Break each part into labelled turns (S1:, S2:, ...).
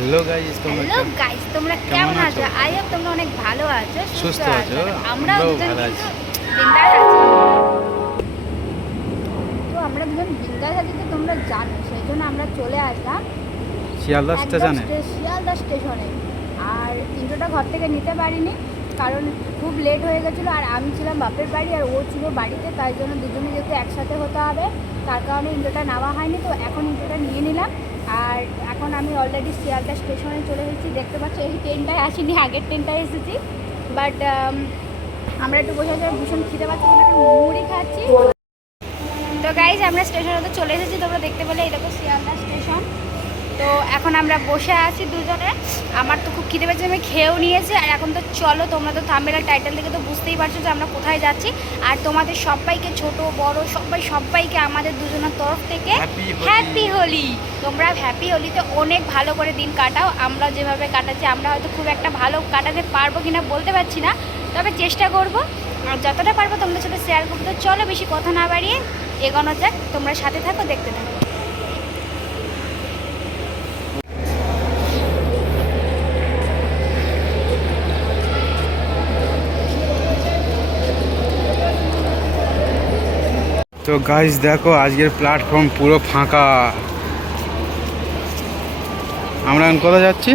S1: Hello guys তোমরা
S2: hello guys তোমরা
S1: কেমন আছো?
S2: আই হোপ তোমরা অনেক ভালো আছো
S1: সুস্থ আছো?
S2: আমরা
S1: ভালো আছি।
S2: বিন্দাস আছি তো আমরা দুজন বিন্দাস আছি তো তোমরা জানো সেই জন্য আমরা চলে আসলাম
S1: শিয়ালদা স্টেশনে
S2: শিয়ালদা স্টেশনে আর ইন্ট্রোটা ঘর থেকে নিতে পারিনি কারণ খুব লেট হয়ে গেছিল আর আমি ছিলাম বাপের বাড়ি আর ও ছিল বাড়িতে তাই জন্য দুজনে যেহেতু একসাথে হতে হবে তার কারণে ইন্ট্রোটা নেওয়া হয়নি তো এখন ইন্ট্রোটা নিয়ে নিলাম আর এখন আমি অলরেডি শিয়ালদা স্টেশনে চলে এসেছি। দেখতে পাচ্ছি, এই ট্রেনটায় আসিনি, আগের ট্রেনটায় এসেছি। বাট আমরা একটু বসে আর ভীষণ খিদে পাচ্ছি একটু মুড়ি খাচ্ছি। তো গাইজ আমরা স্টেশনে তো চলে এসেছি, তোমরা দেখতে পেলে, এই দেখো শিয়ালদা তো এখন আমরা বসে আছি দুজনে। আমার তো খুব খিদে পেয়েছে আমি খেয়েও নিয়েছি। আর এখন তো চলো তোমরা তো থাম্বেলার টাইটেল থেকে তো বুঝতেই পারছ যে আমরা কোথায় যাচ্ছি। আর তোমাদের সবাইকে ছোট বড় সবাই সবাইকে আমাদের দুজনের তরফ থেকে হ্যাপি হোলি তোমরা হ্যাপি হোলিতে অনেক ভালো করে দিন কাটাও। আমরা যেভাবে কাটাচ্ছি আমরা হয়তো খুব একটা ভালো কাটাতে পারব কিনা বলতে পারছি না। তবে চেষ্টা করব। আর যতটা পারব তোমাদের সাথে শেয়ার করব। তো চলো বেশি কথা না বাড়িয়ে এগোনো যাক। তোমরা সাথে থাকো দেখতে থাকো।
S1: তো গাইস দেখো আজকের প্ল্যাটফর্ম পুরো ফাঁকা। আমরা এখন কোথায় যাচ্ছি?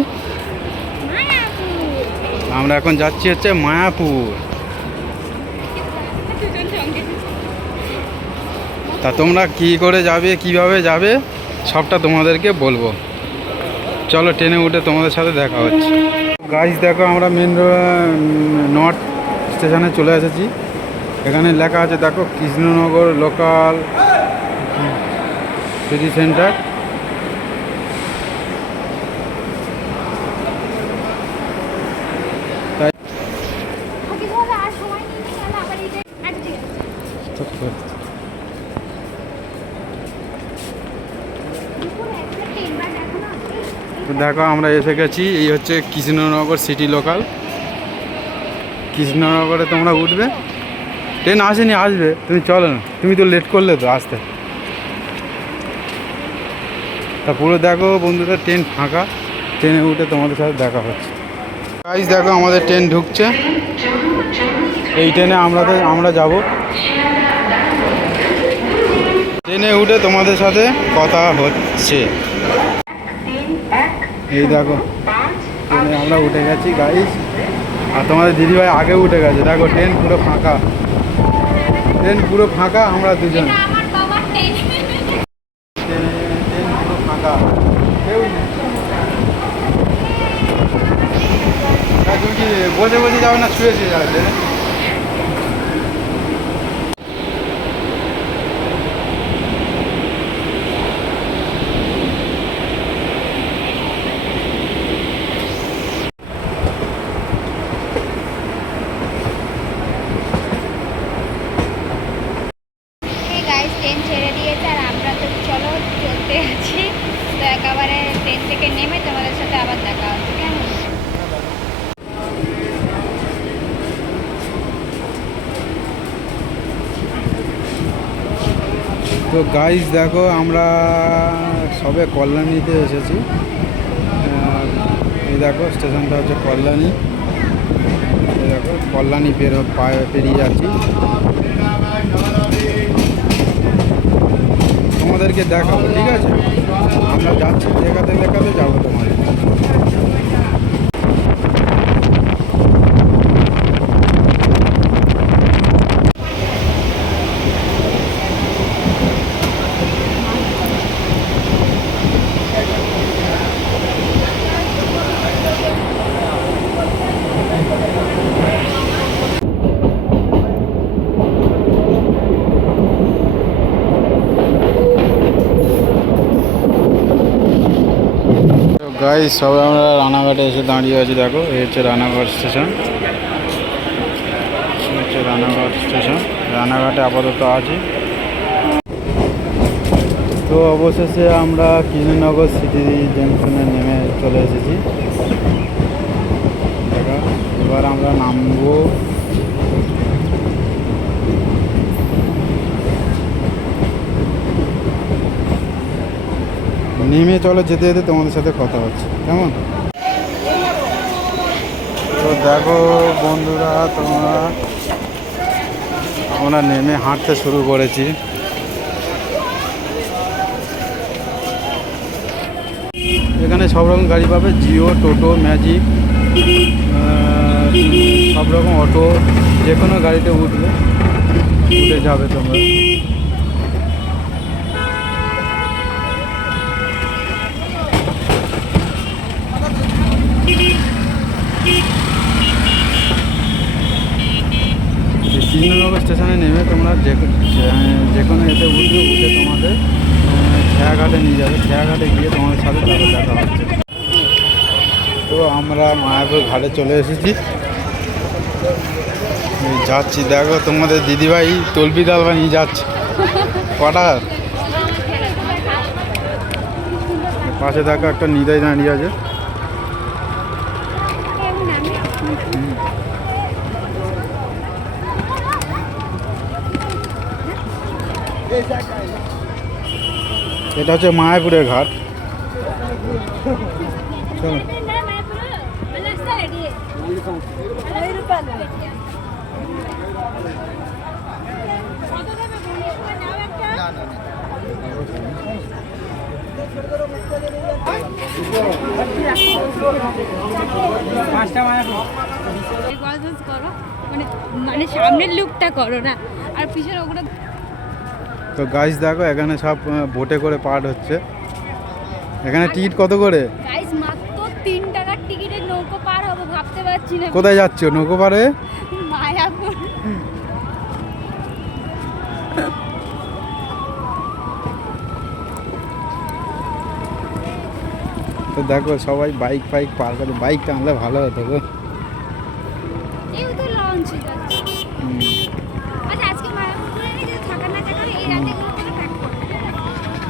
S1: আমরা এখন যাচ্ছি হচ্ছে মায়াপুর। তা তোমরা কি করে যাবে কীভাবে যাবে সবটা তোমাদেরকে বলব। চলো ট্রেনে উঠে তোমাদের সাথে দেখা হচ্ছে। গাইস দেখো আমরা মেন নর্থ স্টেশনে চলে এসেছি। এখানে লেখা আছে দেখো কৃষ্ণনগর লোকাল সিটি সেন্টার দেখো আমরা এসে গেছি এই হচ্ছে কৃষ্ণনগর সিটি লোকাল কৃষ্ণনগরে তোমরা উঠবে? ট্রেন আসেনি, আসবে। তুমি চলো না। তুমি তো লেট করলে তো, আসতে। তা পুরো দেখো বন্ধুরা, ট্রেন ফাঁকা। ট্রেনে উঠে তোমাদের সাথে দেখা হচ্ছে। গাইজ দেখো আমাদের ট্রেন ঢুকছে। এই ট্রেনে আমরা আমরা যাব। ট্রেনে উঠে তোমাদের সাথে কথা হচ্ছে। এই দেখো, ট্রেনে আমরা উঠে গেছি গাইস আর তোমাদের দিদিভাই আগে উঠে গেছে। দেখো, ট্রেন পুরো ফাঁকা। ট্রেন পুরো ফাঁকা আমরা দুজন।
S2: ট্রেন
S1: পুরো ফাঁকা কেউ নেই। তা তুমি কি বসে বসে যাবে না শুয়েছে শুয়ে যাবে ট্রেনে
S2: এই গাইস ট্রেন ছেড়ে দিয়েছে আর আমরা তো চলো চলতে আছি তো একেবারে ট্রেন থেকে নেমে তোমাদের সাথে আবার দেখা হচ্ছে কেমন
S1: তো গাইজ দেখো, আমরা সবে কল্যাণীতে এসেছি। এই দেখো, স্টেশনটা হচ্ছে কল্যাণী। দেখো, কল্যাণী পের পেরিয়ে যাচ্ছি। তোমাদেরকে দেখাবো, ঠিক আছে? আমরা যাচ্ছি দেখাতে দেখাতে যাব তোমাদের। গাইস সবাই আমরা রানাঘাটে এসে দাঁড়িয়ে আছি, দেখো। এই হচ্ছে রানাঘাট স্টেশন। হচ্ছে রানাঘাট স্টেশন। রানাঘাটে আপাতত আছি। তো অবশেষে আমরা কৃষ্ণনগর সিটি জংশনে নেমে চলে এসেছি। এবার আমরা নামবো নেমে চলো যেতে যেতে তোমাদের সাথে কথা হচ্ছে। কেমন? তো দেখো বন্ধুরা, তোমরা আমরা নেমে হাঁটতে শুরু করেছি। এখানে সব রকম গাড়ি পাবে, জিও, টোটো, ম্যাজিক সব রকম অটো যে কোনো গাড়িতে উঠবে, উঠে যাবে তোমরা এই কৃষ্ণনগর স্টেশনে নেমে তোমরা যে যে- যে কোনো এতে উঠবে উঠে তোমাদের আহ, খেয়াঘাটে নিয়ে যাবে খেয়াঘাটে গিয়ে তোমাদের সাথে তাদের দেখা হচ্ছে তো আমরা মায়াপুর ঘাটে চলে এসেছি। যাচ্ছি, দেখো তোমাদের দিদিভাই তলবি ডাল বানিয়ে যাচ্ছে। কটা? পাশে দেখো একটা নিদাই দাঁড়িয়ে আছে। এটা হচ্ছে মায়াপুরের ঘাট। চলো।
S2: মানে মানে সামনের লুকটা করো আর
S1: তো গাছ দেখো, এখানে সব বোটে করে পাট হচ্ছে। এখানে টিকিট কত করে?
S2: গাইস মাত্র তিন পারছি না।
S1: কোথায় যাচ্ছ? নৌকো পারে
S2: মায়াপুর।
S1: তো দেখো সবাই বাইক ফাইক পার করে। বাইকটা আনলে ভালো হতো গো।
S2: আচ্ছা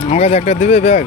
S1: আমার কাছে একটা দেবে ব্যাগ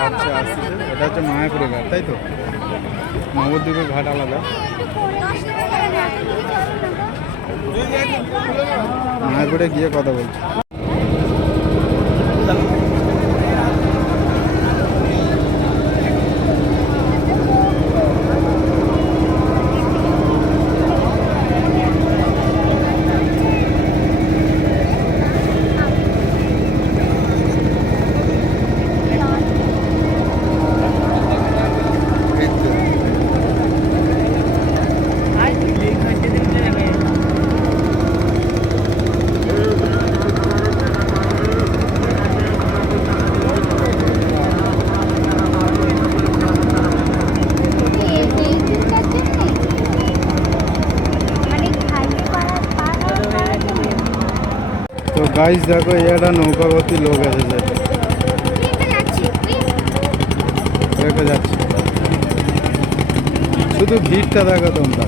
S1: যাচ্ছে আসছে এটা হচ্ছে মায়াপুরে ঘাট, তাই তো? নবদ্বীপের ঘাট আলাদা। মায়াপুরে গিয়ে কথা বলছি। গাইস দেখো এই একটা নৌকা ভর্তি লোক এসেছে দেখে যাচ্ছে। শুধু ভিড়টা দেখো তোমরা।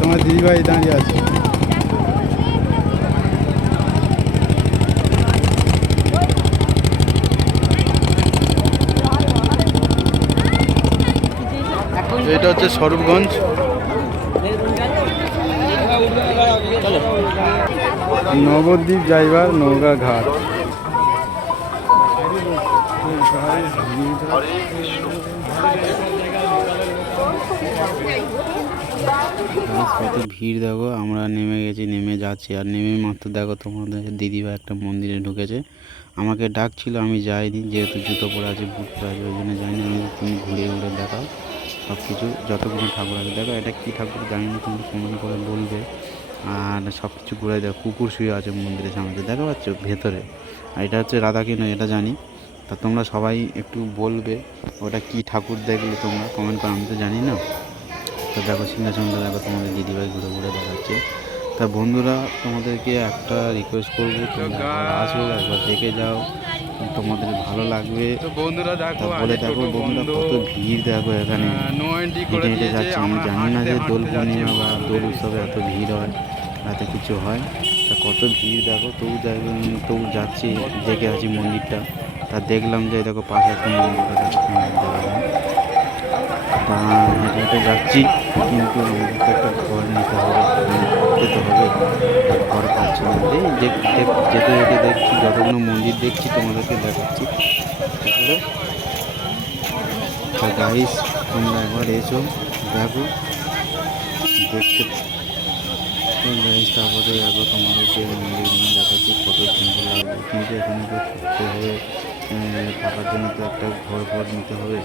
S1: তোমার দিদিভাই দাঁড়িয়ে আছে। এটা হচ্ছে স্বরূপগঞ্জ। নবদ্বীপ যাইবার নৌকা ঘাট। কত ভিড় দেখো, আমরা নেমে গেছি, নেমে যাচ্ছি। আর নেমে মাত্র দেখো তোমাদের দিদিভাই একটা মন্দিরে ঢুকেছে। আমাকে ডাকছিল, আমি যাইনি, যেহেতু জুতো পরে আছে, বুট পরে আছে, ওই জন্য যাইনি। আমি তুমি ঘুরে ঘুরে দেখাও
S3: সব কিছু যতগুলো ঠাকুর আছে, দেখো এটা কী ঠাকুর জানি না তুমি কমেন্ট করে বলবে। আর সব কিছু ঘুরে দেখো, কুকুর শুয়ে আছে মন্দিরের সামনে, দেখা পাচ্ছ ভেতরে। আর এটা হচ্ছে রাধা কি নয়, এটা জানি। তা তোমরা সবাই একটু বলবে, ওটা কি ঠাকুর দেখলে তোমরা? কমেন্ট করে, আমি তো জানি না। তো দেখো, সিংহাসনটা দেখো, তোমাদের দিদিভাই ঘুরে ঘুরে দেখাচ্ছে। তা বন্ধুরা, তোমাদেরকে একটা রিকোয়েস্ট করব, তোমরা একবার দেখে যাও। তোমাদের ভালো লাগবে।
S1: বন্ধুরা দেখো
S3: দেখো বন্ধুরা কত ভিড় দেখো এখানে।
S1: নো
S3: হেঁটে হেঁটে যাচ্ছে আমি জানি না যে দোল পূর্ণিমা বা দোল উৎসবে এত ভিড় হয় এত কিছু হয়। তা কত ভিড় দেখো তবু তবু যাচ্ছি দেখে আছি মন্দিরটা। তা দেখলাম যে দেখো পাশে একটা মন্দির দেখালাম। তা হেঁটে হেঁটে যাচ্ছি কিন্তু একটা ঘর নিতে হবে। নিতে তো হবে ঘর পাচ্ছি না এই দেখ- দেখ- যেতে যেতে দেখছি, যতগুলো মন্দির দেখছি, তোমাদেরকে দেখাচ্ছি। গাইস তোমরা একবার এসো, দেখো, দেখতে গাইস তারপরে দেখো তোমাদেরকে মন্দিরগুলো দেখাচ্ছি, কত সুন্দর লাগবে কিন্তু এখানে তো হবে। থাকার জন্য তো একটা ঘর ঘর নিতে হবে।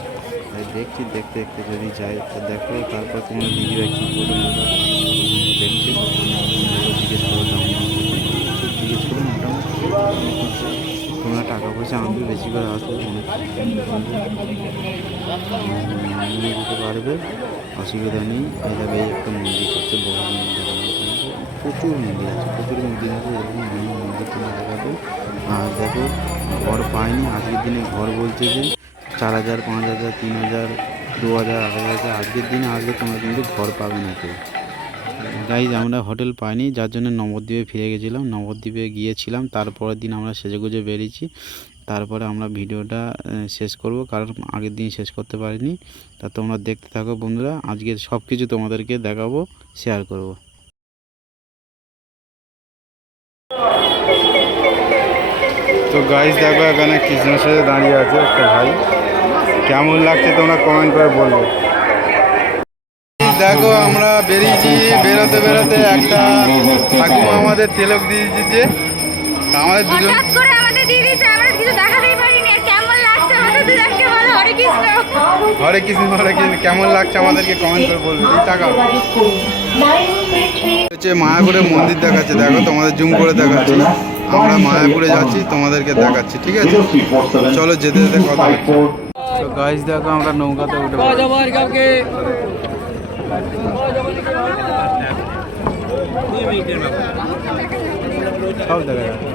S3: তাই দেখছি, দেখতে দেখতে যদি যাই, তো দেখো, তারপর তোমরা দিদিরা কী করবে দেখছি। জিজ্ঞেস করলাম জিজ্ঞেস করে মোটামুটি তোমরা টাকা পয়সা আনবে, বেশি করে আসবে নিয়ে পারবে, অসুবিধা নেই। এভাবে একটা মন্দির হচ্ছে বড় মন্দির। প্রচুর মন্দির আছে, প্রচুর মন্দির আছে, এরকম মন্দির তোমরা দেখাবে আর দেখো, ঘর পাইনি আজকের দিনে ঘর বলছে যে চার হাজার, পাঁচ হাজার, তিন হাজার, দু হাজার, আড়াই হাজার, আজকের দিনে আসলে তোমরা কিন্তু ঘর পাবে না কেউ। গাইজ আমরা হোটেল পাইনি, যার জন্য নবদ্বীপে ফিরে গেছিলাম। নবদ্বীপে গিয়েছিলাম, তারপরের দিন আমরা সেজেগুজে বেরিয়েছি। তারপরে আমরা ভিডিওটা শেষ করব, কারণ আগের দিন শেষ করতে পারিনি। তা তোমরা দেখতে থাকো বন্ধুরা আজকে সব কিছু তোমাদেরকে দেখাবো শেয়ার করব।
S1: তো গাইজ দেখো এখানে কৃষ্ণের সাথে দাঁড়িয়ে আছে একটা ভাই। কেমন লাগছে তোমরা কমেন্ট করে বলব। দেখো, আমরা বেরিয়েছি, বেরোতে বেরোতে একটা ঠাকুমা আমাদের তেলক দিয়ে দিচ্ছে আমাদের দুজন
S2: দেখাতেই হরে কৃষ্ণ।
S1: হরে কৃষ্ণ কেমন লাগছে আমাদেরকে কমেন্ট করে বলবে? টাকা। হচ্ছে মায়াপুরে মন্দির দেখাচ্ছে। দেখো, তোমাদের জুম করে দেখাচ্ছি। আমরা মায়াপুরে যাচ্ছি, তোমাদেরকে দেখাচ্ছি, ঠিক আছে? চলো, যেতে যেতে কথা
S3: তো গাইজ দেখো, আমরা নৌকাতে উঠে। সব দেখা যাচ্ছে।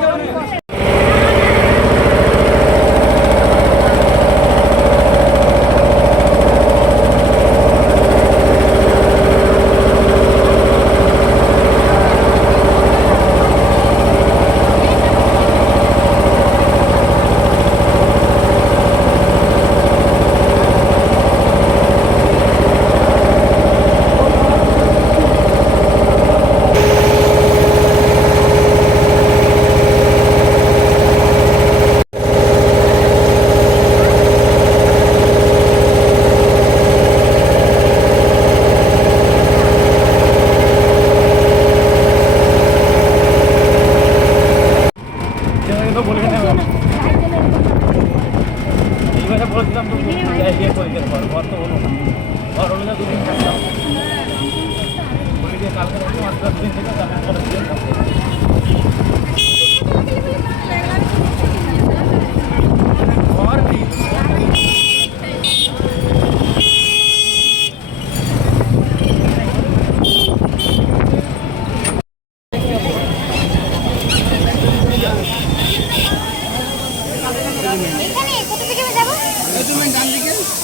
S2: এখানে কোথা থেকে আমি যাব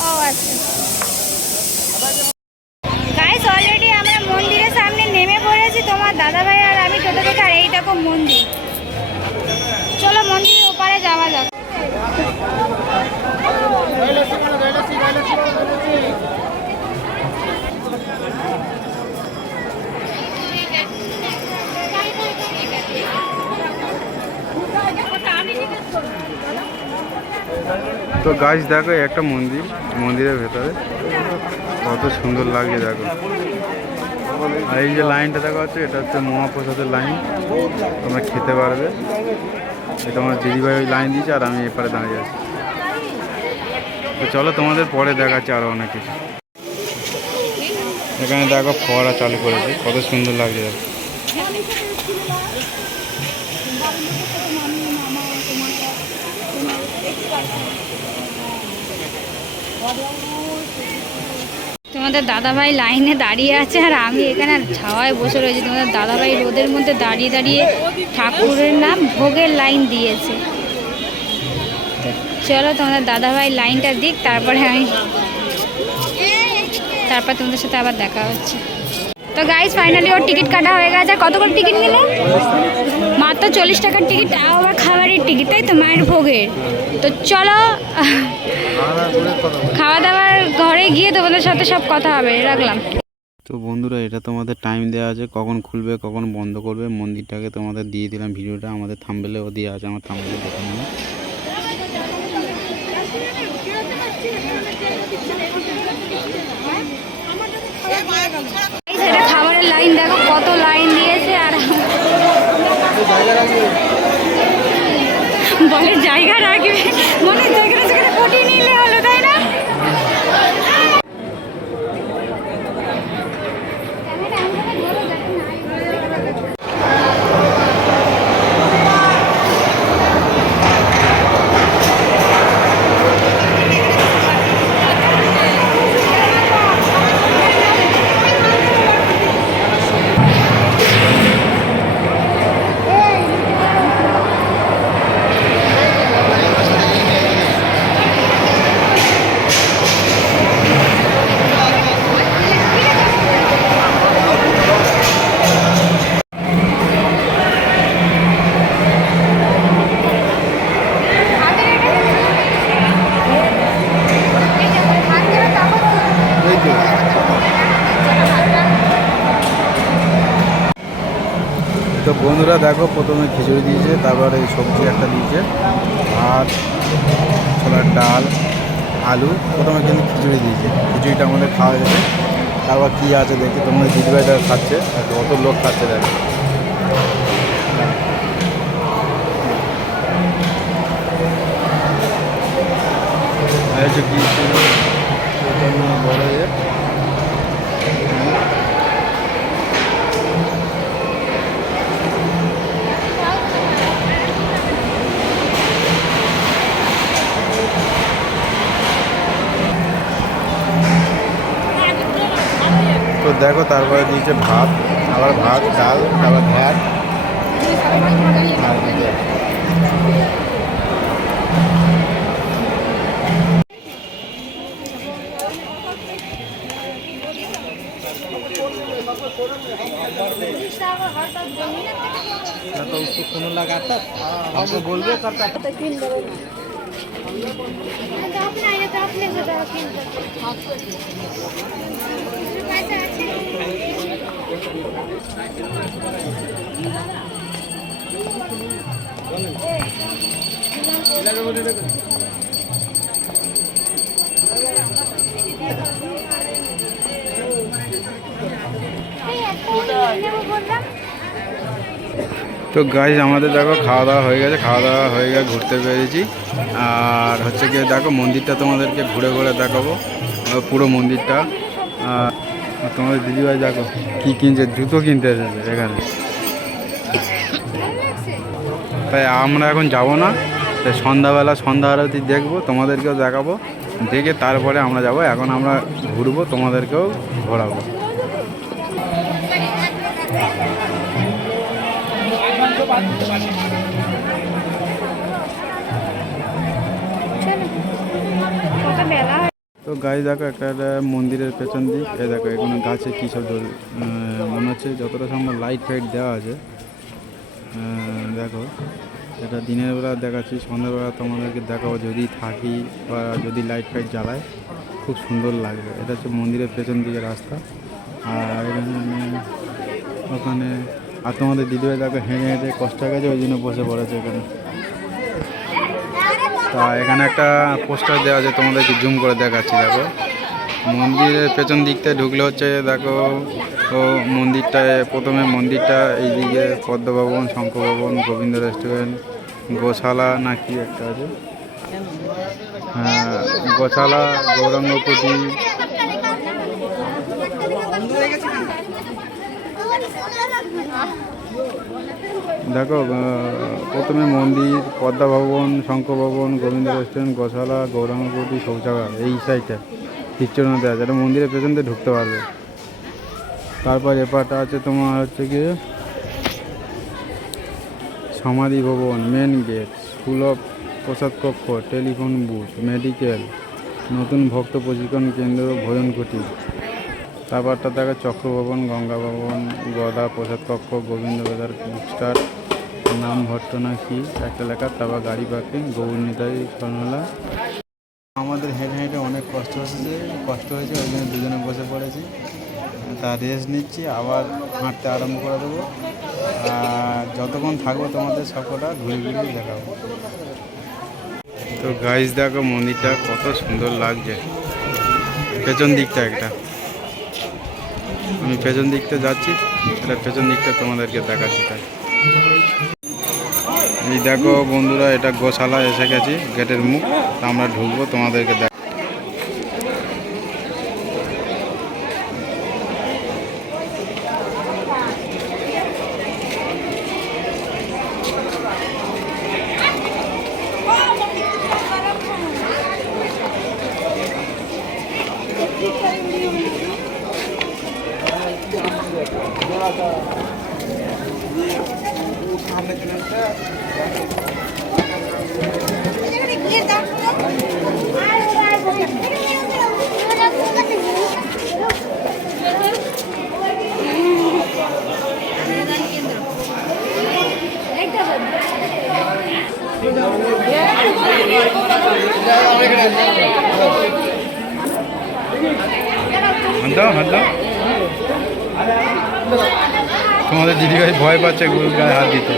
S2: ও আচ্ছা গাইস অলরেডি আমরা মন্দিরের সামনে নেমে পড়েছি তোমার দাদা ভাই আর আমি টোটো থেকে আর এই দেখো মন্দির চলো মন্দিরের ওপারে যাওয়া যাক
S1: তো গাছ দেখো একটা মন্দির, মন্দিরের ভেতরে। কত সুন্দর লাগছে দেখো। আর এই যে লাইনটা দেখা যাচ্ছে এটা হচ্ছে মহাপ্রসাদের লাইন। তোমরা খেতে পারবে। এটা আমার দিদিভাই ওই লাইন দিয়েছে আর আমি এপারে দাঁড়িয়ে আছি। তো চলো তোমাদের পরে দেখাচ্ছে আরও অনেক কিছু। এখানে দেখো ফোয়ারা চালু করেছে। কত সুন্দর লাগছে দেখো।
S2: তোমাদের দাদাভাই লাইনে দাঁড়িয়ে আছে আর আমি এখানে ছাওয়ায় বসে রয়েছি। তোমাদের দাদাভাই রোদের মধ্যে দাঁড়িয়ে দাঁড়িয়ে ঠাকুরের নাম ভোগের লাইন দিয়েছে। চলো তোমাদের দাদাভাই লাইনটা দিক, তারপরে আমি তারপর তোমাদের সাথে আবার দেখা হচ্ছে। তো গাইজ ফাইনালি ওর টিকিট কাটা হয়ে গেছে। কত করে টিকিট নিল? মাত্র চল্লিশ টাকার টিকিট তাও আবার খাবারের টিকিট তাই তো মায়ের ভোগের। তো চলো খাওয়া দাওয়ার ঘরে গিয়ে তোমাদের সাথে সব কথা হবে রাখলাম।
S1: তো বন্ধুরা এটা তোমাদের টাইম দেওয়া আছে কখন খুলবে কখন বন্ধ করবে মন্দিরটাকে তোমাদের দিয়ে দিলাম ভিডিওটা আমাদের থাম্বেলেও দিয়ে আছে আমার থাম্বেলে দেখে
S2: এটা খাবারের লাইন দেখো কত লাইন দিয়েছে আর বলে জায়গা রাখবে। মনে জায়গাটা সেখানে পটি নিলে হলো।
S1: খিচুড়ি দিয়েছে, তারপরে সবজি একটা দিয়েছে, আর ছোলার ডাল, আলু, প্রথমে কিন্তু খিচুড়ি দিয়েছে। খিচুড়িটা আমাদের খাওয়া যাবে তারপর কী আছে দেখি তোমরা দিদিভাইটা খাচ্ছে, আর লোক খাচ্ছে দেখো। আর কি বড় দেখো তারপরে দিয়েছে ভাত আবার ভাত ডাল আবার ঘ্যাট আর দিতে तो उसको कोनो लगाता हमको बोलबे करता তো গাইজ আমাদের দেখো খাওয়া দাওয়া হয়ে গেছে, খাওয়া দাওয়া হয়ে গেছে, ঘুরতে পেরেছি। আর হচ্ছে গিয়ে দেখো মন্দিরটা তোমাদেরকে ঘুরে ঘুরে দেখাবো, পুরো মন্দিরটা। তোমাদের দিদিভাই দেখো কি কিনছে, জুতো কিনতে এসেছে এখানে। তাই আমরা এখন যাব না, তাই সন্ধ্যাবেলা, সন্ধ্যা আরতি দেখব, তোমাদেরকেও দেখাবো, দেখে তারপরে আমরা যাব, এখন আমরা ঘুরবো, তোমাদেরকেও ঘোরাবো। তো গাছ দেখো একটা মন্দিরের পেছন দিক। এ দেখো এখানে গাছে কী সব মনে হচ্ছে যতটা সম্ভব লাইট ফাইট দেওয়া আছে। দেখো, এটা দিনের বেলা দেখাচ্ছি সন্ধ্যাবেলা তোমাদেরকে দেখাবো যদি থাকি বা যদি লাইট ফাইট জ্বালায়, খুব সুন্দর লাগবে। এটা হচ্ছে মন্দিরের পেছন দিকে রাস্তা। আর এখানে ওখানে আর তোমাদের দিদিভাই দেখো হেঁটে হেঁটে কষ্ট হয়ে গেছে ওই জন্য বসে পড়েছে এখানে। তা এখানে একটা পোস্টার দেওয়া আছে, তোমাদেরকে জুম করে দেখাচ্ছি, দেখো। মন্দিরের পেছন দিকতে ঢুকলে হচ্ছে, দেখো, ও মন্দিরটায় প্রথমে মন্দিরটা, এইদিকে পদ্মভবন শঙ্করভবন গোবিন্দ রেস্টুরেন্ট, গোশালা নাকি একটা আছে? হ্যাঁ গোশালা গৌরাঙ্গপতি দেখো প্রথমে মন্দির, পদ্মা ভবন, শঙ্খ ভবন, গোবিন্দ রেস্টুরেন্ট, গোশালা, গৌরাঙ্গপতি, শৌচাগার, এই সাইডটা পিকচার আছে। এটা মন্দিরের পেছন দিয়ে ঢুকতে পারবে। তারপর এপারটা আছে তোমার হচ্ছে কি? সমাধি ভবন মেন গেট স্কুল অফ প্রসাদ কক্ষ টেলিফোন বুথ মেডিকেল নতুন ভক্ত প্রশিক্ষণ কেন্দ্র, ভোজন কুটির। তারপরটা দেখা চক্রভবন গঙ্গা ভবন, গদা প্রসাদ কক্ষ, গোবিন্দ বেদার স্টার নাম ভট্ট না কি? একটা লেখা তারপর গাড়ি পার্কিং গৌরনীতাই স্বর্ণলা আমাদের হেঁটে হেঁটে অনেক কষ্ট হয়েছে কষ্ট হয়েছে ওই জন্য দুজনে বসে পড়েছি। তা রেস্ট নিচ্ছি আবার হাঁটতে আরম্ভ করে দেবো। আর যতক্ষণ থাকব তোমাদের সবকটা ঘুরে ঘুরে দেখাবো। তো গাইজ দেখো মন্দিরটা কত সুন্দর লাগছে। পেছন দিকটা একটা। আমি পেছন দিকটা যাচ্ছি এটা পেছন দিকটা তোমাদেরকে দেখাচ্ছি। তাই এই দেখো বন্ধুরা এটা গোশালা এসে গেছি গেটের মুখ। আমরা ঢুকবো তোমাদেরকে দেখ দাও হাত দাও। তোমাদের দিদিভাই ভয় পাচ্ছে গরুর গায়ে হাত দিতে।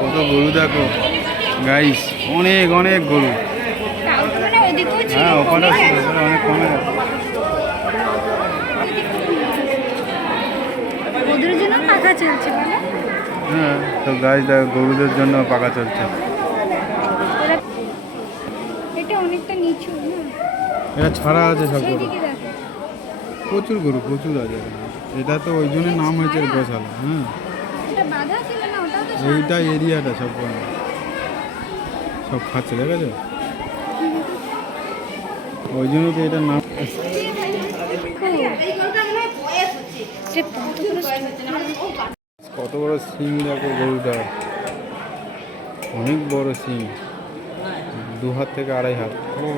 S1: কত গরু দেখো। গাইস অনেক অনেক গরু। হ্যাঁ ওখানে অনেক কমে হ্যাঁ তো গাইস দেখো গরুদের জন্য পাকা চলছে।
S2: এটা অনেকটা নিচু।
S1: এটা ছাড়া আছে সব গরু। প্রচুর গরু প্রচুর আছে এটা তো ওই জন্য নাম হয়েছে গোশালা হ্যাঁ। এইটা এরিয়াটা সব। সব খাচ্ছে দেখেছ ওই জন্য তো এটার নাম কত বড় সিং দেখো গরুটা। অনেক বড় সিং। দু হাত থেকে আড়াই হাত। ও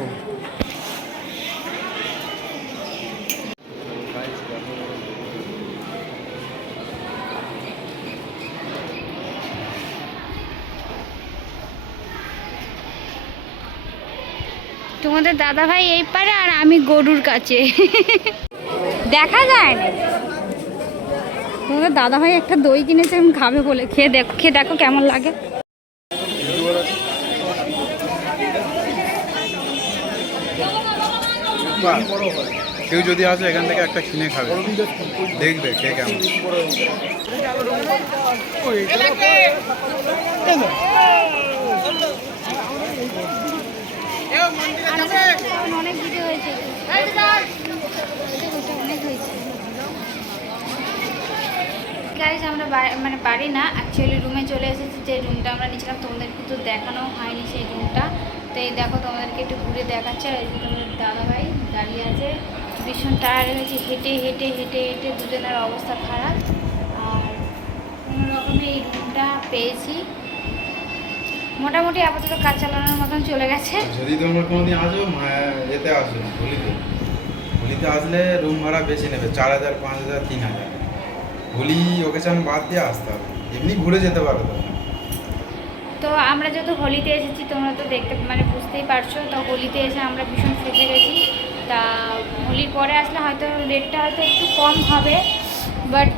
S2: তোমাদের দাদা ভাই এই পারে আর আমি গরুর কাছে। দেখা যায় না। তোমাদের দাদা ভাই একটা দই কিনেছে আমি খাবে বলে। খেয়ে দেখো খেয়ে দেখো কেমন লাগে।
S1: কেউ যদি আসে এখান থেকে একটা কিনে খাবে। দেখবে কে কেমন।
S2: অনেক ভিডিও হয়েছে। অনেক হয়েছে। গাইজ আমরা মানে বাড়ি না। অ্যাকচুয়ালি রুমে চলে এসেছি। যে রুমটা আমরা নিয়েছিলাম তোমাদেরকে তো দেখানো হয়নি সেই রুমটা তো এই দেখো তোমাদেরকে একটু ঘুরে দেখাচ্ছে। আর এই যে তোমাদের দাদা ভাই দাঁড়িয়ে আছে। ভীষণ টায়ার্ড হয়েছে হেঁটে হেঁটে হেঁটে হেঁটে দুজনের অবস্থা খারাপ। আর কোনো রকমে এই রুমটা পেয়েছি। মোটামুটি আপাতত কাজ চালানোর মতন চলে গেছে।
S1: যদি তোমরা কোনোদিন আসো মা- এতে আসো হোলিতে। হোলিতে আসলে রুম ভাড়া বেশি নেবে চার হাজার পাঁচ হাজার তিন হাজার। হোলি ওকেশন বাদ দিয়ে আসতে হবে। এমনি ঘুরে যেতে পারো
S2: তো আমরা যত হোলিতে এসেছি তোমরা তো দেখতে মানে বুঝতেই পারছ তো হোলিতে এসে আমরা ভীষণ ফেসে গেছি। তা হোলির পরে আসলে হয়তো রেটটা হয়তো একটু কম হবে বাট